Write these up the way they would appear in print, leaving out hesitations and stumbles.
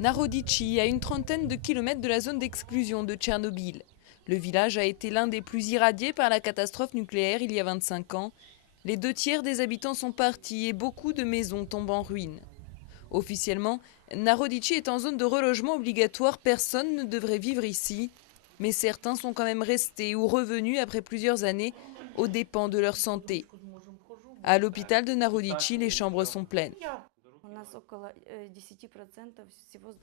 Narodici, à une trentaine de kilomètres de la zone d'exclusion de Tchernobyl. Le village a été l'un des plus irradiés par la catastrophe nucléaire il y a 25 ans. Les 2 tiers des habitants sont partis et beaucoup de maisons tombent en ruine. Officiellement, Narodici est en zone de relogement obligatoire, personne ne devrait vivre ici. Mais certains sont quand même restés ou revenus après plusieurs années aux dépens de leur santé. À l'hôpital de Narodici, les chambres sont pleines.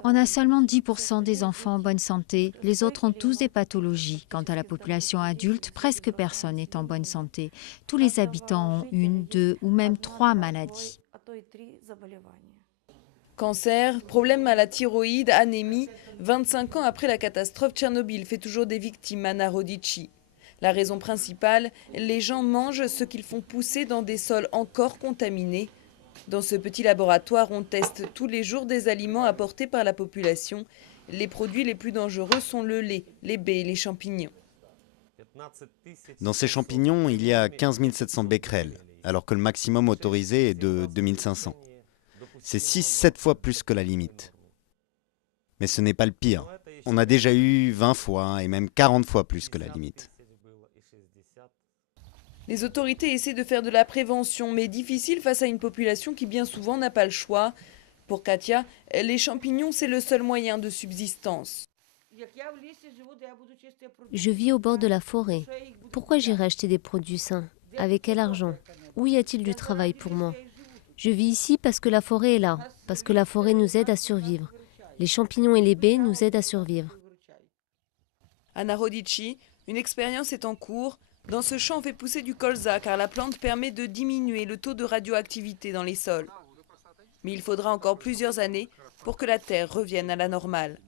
On a seulement 10% des enfants en bonne santé, les autres ont tous des pathologies. Quant à la population adulte, presque personne n'est en bonne santé. Tous les habitants ont 1, 2 ou même 3 maladies. Cancer, problème à la thyroïde, anémie, 25 ans après la catastrophe, Tchernobyl fait toujours des victimes à Narodici. La raison principale, les gens mangent ce qu'ils font pousser dans des sols encore contaminés. Dans ce petit laboratoire, on teste tous les jours des aliments apportés par la population. Les produits les plus dangereux sont le lait, les baies et les champignons. Dans ces champignons, il y a 15 700 becquerels, alors que le maximum autorisé est de 2500. C'est 6-7 fois plus que la limite. Mais ce n'est pas le pire. On a déjà eu 20 fois et même 40 fois plus que la limite. Les autorités essaient de faire de la prévention, mais difficile face à une population qui bien souvent n'a pas le choix. Pour Katia, les champignons, c'est le seul moyen de subsistance. Je vis au bord de la forêt. Pourquoi j'irai acheter des produits sains? Avec quel argent? Où y a-t-il du travail pour moi? Je vis ici parce que la forêt est là, parce que la forêt nous aide à survivre. Les champignons et les baies nous aident à survivre. À Narodici, une expérience est en cours. Dans ce champ, on fait pousser du colza car la plante permet de diminuer le taux de radioactivité dans les sols. Mais il faudra encore plusieurs années pour que la terre revienne à la normale.